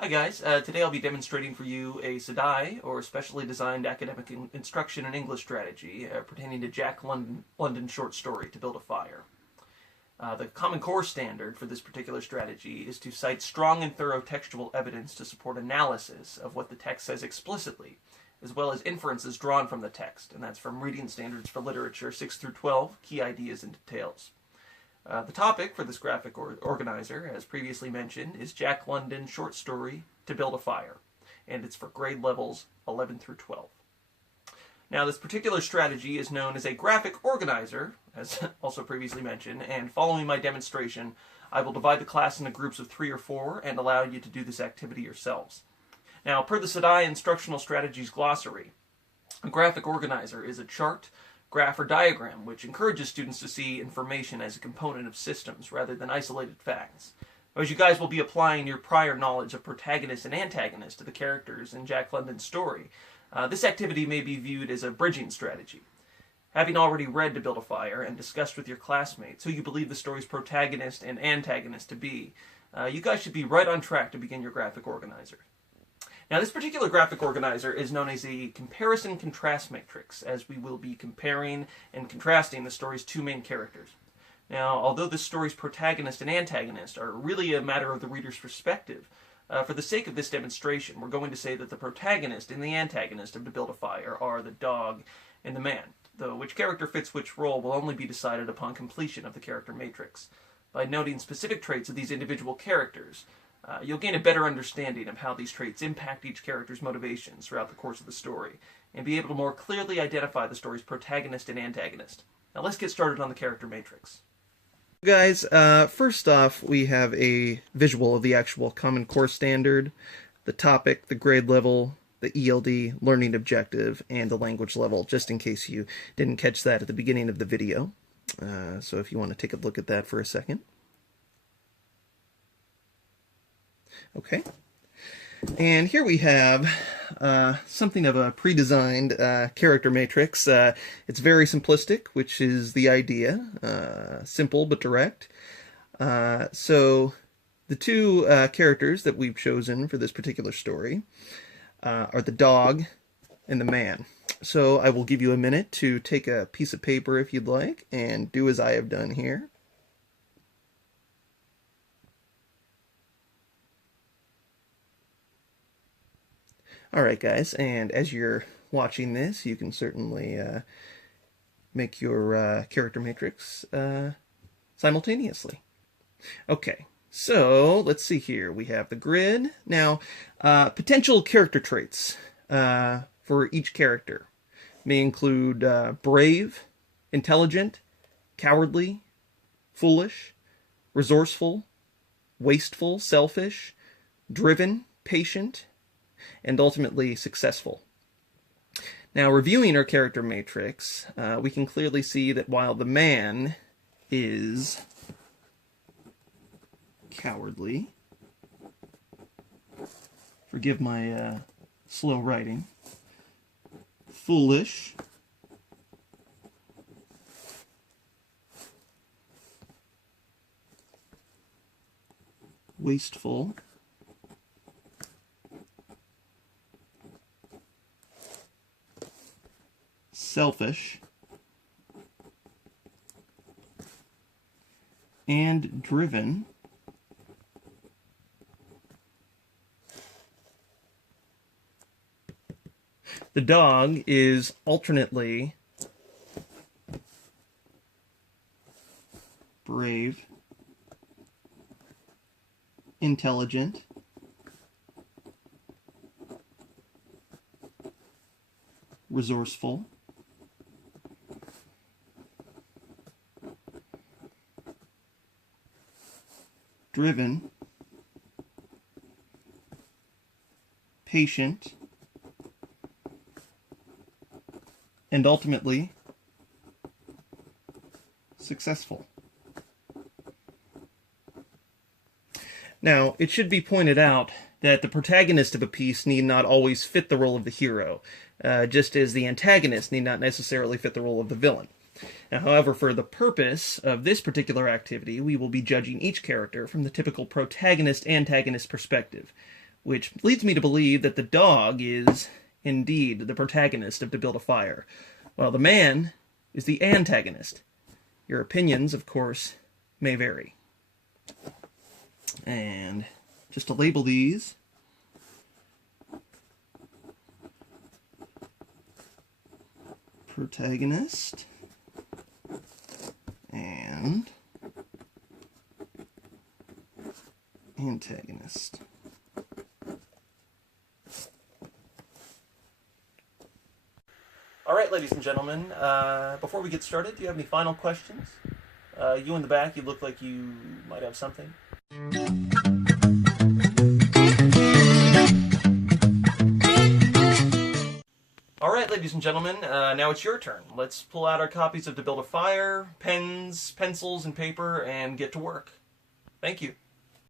Hi guys, today I'll be demonstrating for you a SDAIE, or Specially Designed Academic Instruction and English Strategy, pertaining to Jack London's short story, To Build a Fire. The Common Core standard for this particular strategy is to cite strong and thorough textual evidence to support analysis of what the text says explicitly, as well as inferences drawn from the text, and that's from Reading Standards for Literature 6 through 12, Key Ideas and Details. The topic for this graphic organizer, as previously mentioned, is Jack London's short story, To Build a Fire, and it's for grade levels 11 through 12. Now, this particular strategy is known as a graphic organizer, as also previously mentioned, and following my demonstration, I will divide the class into groups of 3 or 4 and allow you to do this activity yourselves. Now, per the SDAIE Instructional Strategies Glossary, a graphic organizer is a chart, graph, or diagram which encourages students to see information as a component of systems rather than isolated facts. As you guys will be applying your prior knowledge of protagonist and antagonist to the characters in Jack London's story, this activity may be viewed as a bridging strategy. Having already read To Build a Fire and discussed with your classmates who you believe the story's protagonist and antagonist to be, you guys should be right on track to begin your graphic organizer. Now, this particular graphic organizer is known as a comparison-contrast matrix, as we will be comparing and contrasting the story's 2 main characters. Now, although the story's protagonist and antagonist are really a matter of the reader's perspective, for the sake of this demonstration, we're going to say that the protagonist and the antagonist of To Build a Fire are the dog and the man, though which character fits which role will only be decided upon completion of the character matrix. By noting specific traits of these individual characters, you'll gain a better understanding of how these traits impact each character's motivations throughout the course of the story, and be able to more clearly identify the story's protagonist and antagonist. Now let's get started on the character matrix. Guys, first off, we have a visual of the actual Common Core standard, the topic, the grade level, the ELD, learning objective, and the language level, just in case you didn't catch that at the beginning of the video. So if you want to take a look at that for a second. Okay, and here we have something of a pre-designed character matrix. It's very simplistic, which is the idea. Simple but direct. So the 2 characters that we've chosen for this particular story are the dog and the man. So I will give you a minute to take a piece of paper if you'd like and do as I have done here. Alright guys, and as you're watching this, you can certainly make your character matrix simultaneously. Okay, so let's see here. We have the grid. Now, potential character traits for each character may include brave, intelligent, cowardly, foolish, resourceful, wasteful, selfish, driven, patient, and ultimately successful. Now, reviewing our character matrix, we can clearly see that while the man is cowardly, forgive my slow writing, foolish, wasteful, selfish, and driven, the dog is alternately brave, intelligent, resourceful, driven, patient, and ultimately successful. Now, it should be pointed out that the protagonist of a piece need not always fit the role of the hero, just as the antagonist need not necessarily fit the role of the villain. Now, however, for the purpose of this particular activity, we will be judging each character from the typical protagonist-antagonist perspective, which leads me to believe that the dog is indeed the protagonist of To Build a Fire, while the man is the antagonist. Your opinions, of course, may vary. And just to label these, protagonist and antagonist. All right, ladies and gentlemen, before we get started, do you have any final questions? You in the back, you look like you might have something. All right, ladies and gentlemen, now it's your turn. Let's pull out our copies of To Build a Fire, pens, pencils, and paper, and get to work. Thank you.